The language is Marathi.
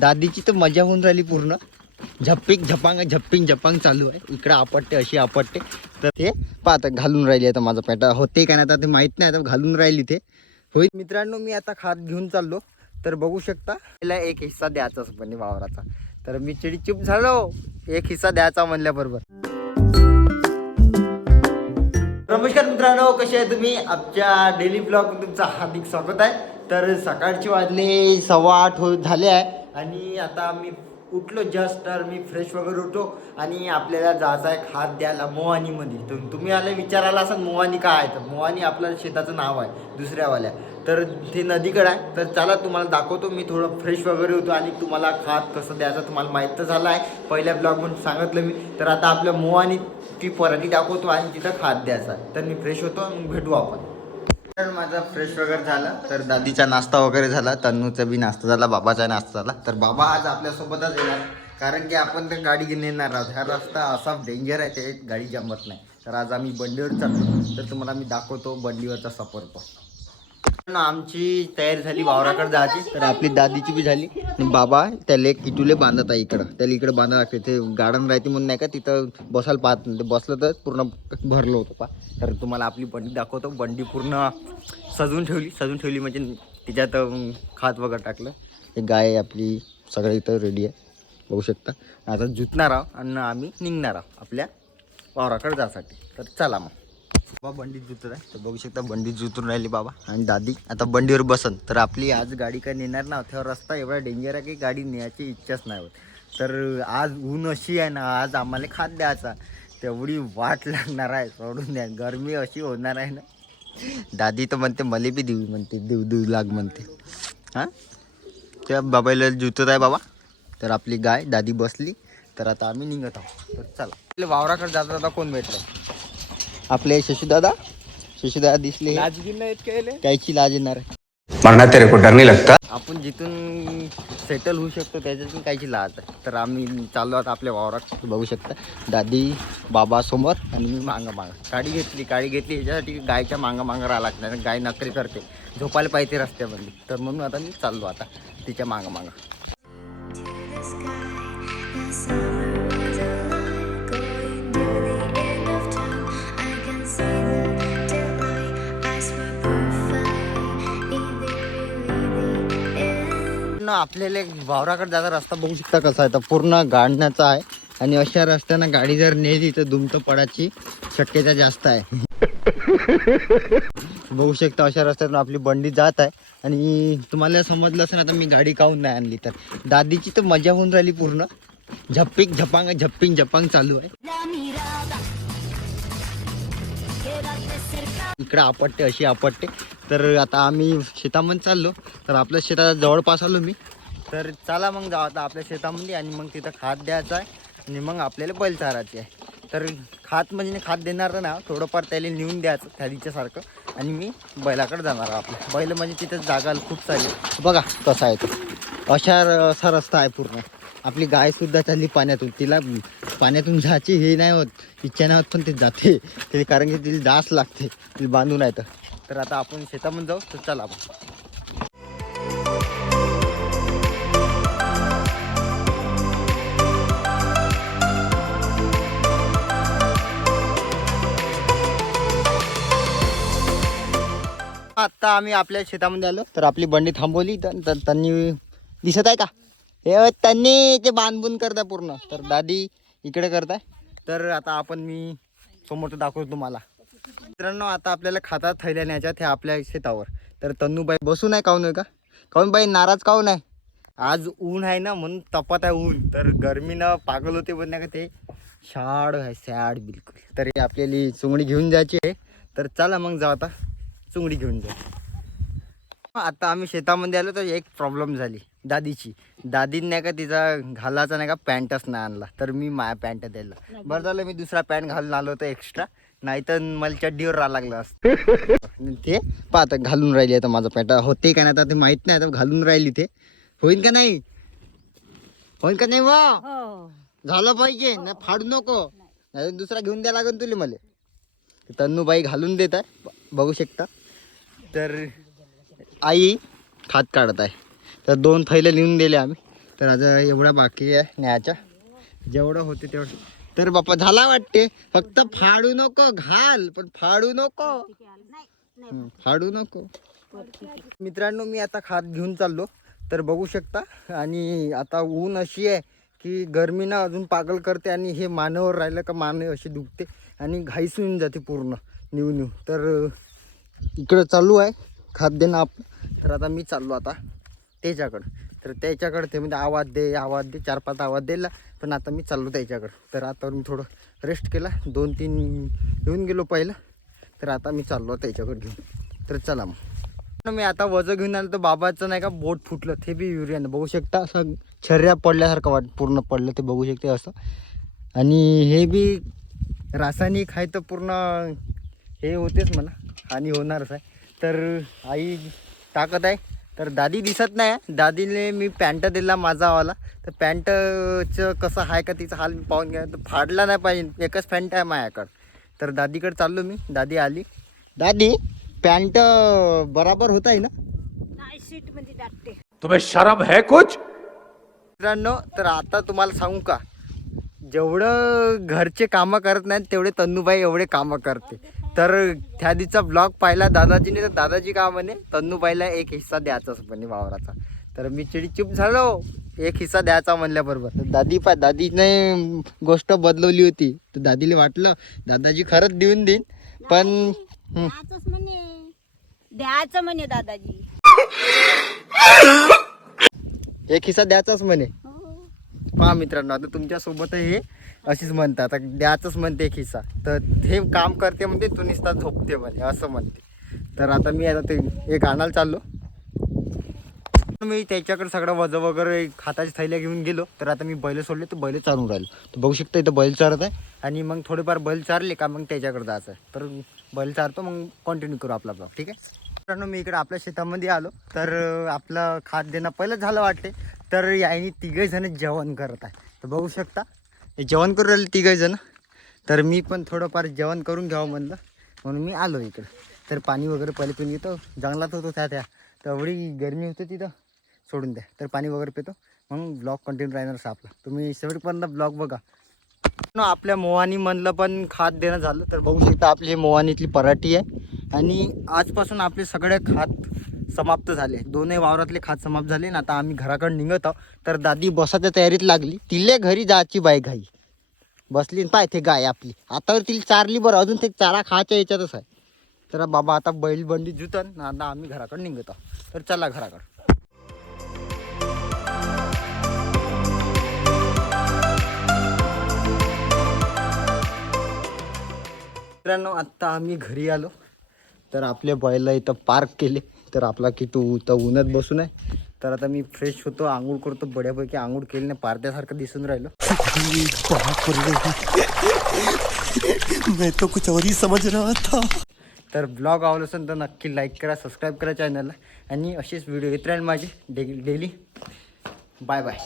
दादीची तर मजा होऊन राहिली पूर्ण. झप्पिक झपांग झप्पिंग झपांग चालू आहे. इकडं आपटते अशी आपटते. तर ते पाहता घालून राहिली आता माझा पेटा. होते का नाही आता ते माहीत नाही आता घालून राहिली ते. होईल. मित्रांनो मी आता खात घेऊन चाललो. तर बघू शकता तिला एक हिस्सा द्यायचा पण वावराचा. तर मी चिडी चूप झालो. एक हिस्सा द्यायचा म्हणल्याबरोबर. नमस्कार मित्रांनो कसे आहे तुम्ही? आमच्या डेली ब्लॉग तुमचं हार्दिक स्वागत आहे. तर सकाळची वाजले सव्वा आठ हो झाले आहे. आणि आता मी उठलो जस्ट तर मी फ्रेश वगैरे उठो आणि आपल्याला जायचं आहे खात द्यायला मोहानीमध्ये. तर तुम्ही आले विचारायला असाल मोहानी काय आहे? तर मोहानी आपल्या शेताचं नाव आहे दुसऱ्यावाल्या. तर ते नदीकडे आहे. तर चला तुम्हाला दाखवतो. मी थोडं फ्रेश वगैरे होतो आणि तुम्हाला खात कसं द्यायचं तुम्हाला माहीत तर झालं आहे. पहिल्या ब्लॉगमध्ये सांगितलं मी. तर आता आपल्या मोहानी ती पराठी दाखवतो आणि तिथं खात द्यायचा तर मी फ्रेश होतो मग भेटू आपण. तर माझा फ्रेश वगैरे झाला तर दादीचा नाश्ता वगैरे झाला तन्नूचा बी नाश्ता झाला बाबाचा नाश्ता झाला. तर बाबा आज आपल्यासोबतच येणार कारण की आपण तर गाडी घेऊन येणार आहोत. हा रस्ता असा डेंजर आहे ते गाडी जमत नाही. तर आज आम्ही बंडीवर चाललो तर तुम्हाला मी दाखवतो बंडीवरचा सफर पण आमची तयारी झाली वावराकडे जायची. तर आपली दादीची बी झाली. बाबा त्याला एक किटुले बांधत आहे इकडं. त्याला इकडे बांधा लागते ते गार्डन राहते म्हणून नाही का तिथं बसायला पाहत नाही. ते बसलं तर पूर्ण भरलं होतो पा. तर तुम्हाला आपली बंडी दाखवतो. बंडी पूर्ण सजवून ठेवली. सजवून ठेवली म्हणजे तिच्यात खात वगैरे टाकलं. हे गाय आपली सगळं इथं रेडी आहे. बघू शकता. आता जुतणार आहोत आणि आम्ही निघणार आहोत आपल्या वावराकडे जासाठी तर चला मग. बाबा बंडीत जुतत आहे. तर बघू शकता बंडीत जुतून राहिली बाबा आणि दादी. आता बंडीवर बसन. तर आपली आज गाडी काय नेणार ना तेव्हा रस्ता एवढा डेंजर आहे की गाडी नेण्याची इच्छाच नाही होत. तर आज ऊन अशी आहे ना आज आम्हाला खात द्यायचा. तेवढी वाट लागणार आहे सोडून द्या. गरमी अशी होणार आहे ना. दादी तर म्हणते मला बी देऊ म्हणते देऊ देऊ लाग म्हणते. हां? त्या बाबाला जुतत आहे बाबा. तर आपली गाय दादी बसली. तर आता आम्ही निघत आहोत. तर चला. वावराकडे जाता जाता कोण भेटलं? आपले शशुदादा शशुदादा दिसले. हे. कायची लाज येणार मरना तेरे को डर नहीं लगता? आपण जिथून सेटल होऊ शकतो त्याच्यातून कायची लाज आहे. तर आम्ही चाललो आता आपल्या वावरात. बघू शकता दादी बाबा समोर आणि मी मागं मागं. गाडी घेतली गाडी घेतली याच्यासाठी गायच्या मागं मागं राहा लागणार आणि गाय नकरी करते. झोपायला पाहिजे रस्त्यामध्ये. तर म्हणून आता मी चाललो आता तिच्या मागं मागं. End? पूर्ण आपल्याला एक वावराकडे जाता रस्ता बघू शकता कसा आहे. तर पूर्ण गाडण्याचा आहे. आणि अशा रस्त्यानं गाडी जर नेली तर दुमत पडायची शक्यता जास्त आहे. बघू शकता अशा रस्त्यातून आपली बंडी जात आहे. आणि तुम्हाला समजलं असेल आता मी गाडी काहून नाही आणली तर. दादीची तर मजा होऊन राहिली पूर्ण. झप्पिक झपांग झप्पिंग झपांग चालू आहे. इकडं आपटते अशी आपटते. तर आता आम्ही शेतामध्ये चाललो. तर आपल्या शेतात जवळपास आलो मी. तर चला मग जाऊ आता आपल्या शेतामध्ये आणि मग तिथं खात द्यायचं आहे. आणि मग आपल्याला बैल चारायची आहे. तर खात म्हणजे खात देणार तर ना थोडंफार त्याला नेऊन द्यायचं त्याच्यासारखं आणि मी बैलाकडे जाणार आपलं बैल म्हणजे तिथं जागा खूप चालली बघा कसा आहे तो. अशा असा रस्ता आहे पूर्ण. आपली गायसुद्धा चालली पाण्यातून. तिला पाण्यातून जायची हे नाही होत इच्छा नाही होत पण ते जाते. ते कारण की तिला जास लागते. तिला बांधून आहे तर. तर आता आपण शेतामध्ये जाऊ तर चला आपण. आता आम्ही आपल्या शेतामध्ये आलो तर आपली बंडी थांबवली तर तर त्यांनी दिसत आहे का? हे त्यांनी ते बांधबून करताय पूर्ण. तर दादी इकडे करताय. तर आता आपण मी समोर दाखवतो तुम्हाला. मित्रांनो आता आपल्याला खाता थैल्या न्यायच्या त्या आपल्या शेतावर. तर तन्नूबाई बसून आहे काऊन आहे का? काऊन बाई नाराज काऊन आहे? आज ऊन आहे ना म्हणून तपत आहे ऊन. तर गरमीनं पागल होते पण नाही का ते? शाड आहे सॅड बिलकुल. तर आपल्याली आपल्याला चुंगडी घेऊन जायची आहे. तर चला मग जाऊ आता. चुंगडी घेऊन जा आता आम्ही शेतामध्ये आलो तर एक प्रॉब्लेम झाली. दादीची. दादीने नाही का तिचा घालायचा नाही का पॅन्टच नाही आणला. तर मी माया पॅन्ट द्यायला. बरं झालं मी दुसरा पॅन्ट घालून आलो होतो एक्स्ट्रा नाही तर मला चड्डीवर राहा लागलं असतं. ते पाहता घालून राहिली आता माझा पॅन्ट. होते का नाही आता ते माहीत नाही आता घालून राहिली ते. होईल का नाही? होईल का नाही वा? झालं पाहिजे ना फाडू नको. नाही. दुसरा घेऊन द्या लागेल तुला मला. तन्नूबाई घालून देत आहे बघू शकता. तर आई खात काढत आहे. तर दोन फैलं लिहून दिले आम्ही. तर आता एवढा बाकी आहे न्यायच्या. जेवढं होते तेवढं. तर बाप्पा झाला वाटते. फक्त फाडू नको घाल. पण फाडू नको. फाडू नको. मित्रांनो मी आता खात घेऊन चाललो. तर बघू शकता. आणि आता ऊन अशी आहे की गरमीनं अजून पागल करते आणि हे मानेवर राहिलं का माने अशी दुखते आणि घाईस होऊन जाते पूर्ण. New new. तर इकडं चालू आहे खात देणं तर आता मी चाललो आता. त्याच्याकडं. तर त्याच्याकडं ते म्हणजे आवाज दे आवाज दे चार पाच आवाज दिला पण आता मी चाललो त्याच्याकडं. तर आता मी थोडं रेस्ट केला दोन तीन येऊन गेलो पहिलं तर आता मी चाललो त्याच्याकडं घेऊन. तर चला मग. मी आता वजं घेऊन आलो तर बाबाचं नाही का बोट फुटलं ते बी युरियानं बघू शकता असं छर्या पडल्यासारखं वाट पूर्ण पडलं ते बघू शकते असं. आणि हे बी रासायनिक आहे तर पूर्ण हे होतेच म्हणा हानी होणारच आहे. तर आई टाकत आहे. तर दादी दिसत नाही दादीने मी पॅन्ट दिला माझावाला. तर पॅन्टचं कसं आहे का तिचा हाल मी पाहून घ्या. तर फाडला नाही पाहिजे एकच पॅन्ट आहे माझ्याकडं. तर दादीकडे चाललो मी दादी आली. दादी पॅन्ट बराबर होत आहे ना? तुम्हें शर्म है कुछ? मित्रांनो तर आता तुम्हाला सांगू का? जेवढं घरचे कामं करत नाहीत तेवढे तन्नूबाई एवढे कामं करते. तर त्या दिवसा ब्लॉग पाहिला दादाजीने तर दादाजी का म्हणे तन्नूबाईला एक हिस्सा द्यायचाच म्हणे वावराचा. तर मी चिडी चूप झालो एक हिस्सा द्यायचा म्हणल्याबरोबर. तर दादी पा दादीने गोष्ट बदलवली होती. तर दादीला वाटलं दादाजी खरंच देऊन देईन पण द्यायचं म्हणे दादाजी. एक हिस्सा द्यायचाच म्हणे. पहा मित्रांनो आता तुमच्यासोबत हे अशीच म्हणतात. आता द्यायचंच म्हणते खिस्सा तर हे काम करते म्हणते तू निसता झोपते म्हणे असं म्हणते. तर आता मी आता ते एक आणायला चाललो. मी त्याच्याकडे सगळं वजं वगैरे खाताची थैल्या घेऊन गेलो. तर आता मी बैल सोडले तर बैल चारून राहिलो. तर बघू शकता इथं बैल चारत आहे. आणि मग थोडेफार बैल चारले का मग त्याच्याकडे जायचं आहे. तर बैल चारतो मग कंटिन्यू करू आपला ब्लॉग ठीक आहे? मित्रांनो मी इकडे आपल्या शेतामध्ये आलो. तर आपलं खात देणं पहिलंच झालं वाटते तर यायनी तिघही जण जेवण करत आहे. तर बघू शकता. हे जेवण करू राहिले तिघही जण. तर मी पण थोडंफार जेवण करून घ्यावं म्हणलं. म्हणून मी आलो इकडं. तर पाणी वगैरे पहिले पिऊन घेतो. जंगलात होतो त्या त्या. तर एवढी गरमी होती तिथं. सोडून द्या. तर पाणी वगैरे पितो. म्हणून ब्लॉग कंटिन्यू राहणार आपला तुम्ही शेवटपर्यंत ब्लॉग बघा. आपल्या मोहानी म्हणलं पण खात देणं झालं. तर बघू शकता आपली मोहानीतली पराठी आहे. आणि आजपासून आपले सगळे खात समाप्त झाले. दोन्ही वावरातले खात समाप्त झाले ना आता आम्ही घराकडे निघत आहोत. तर दादी बसाच्या तयारीत लागली. तिले घरी जायची बाय घाई. बसली न पाय ते गाय आपली. आता तिला चारली बरं. अजून ते चारा खायच्या याच्यातच आहे. तर बाबा आता बैलबंडी जुतन ना आता आम्ही घराकडे निघत आहोत. तर चला घराकडं. मित्रांनो आत्ता आम्ही घरी आलो. तर आपले बैल इथं पार्क केले. तर आपला किटू इथं उन्हात बसून आहे. तर आता मी फ्रेश होतो आंघोळ करतो बड्यापैकी आंघोळ केली नाही पारद्यासारखं दिसून राहिलो. मैं तो कुछ और ही समझ रहा था। तर ब्लॉग आवडला असेल तर नक्की लाईक करा सबस्क्राईब करा चॅनलला आणि असेच व्हिडिओ येत राहील माझे डे डेली बाय बाय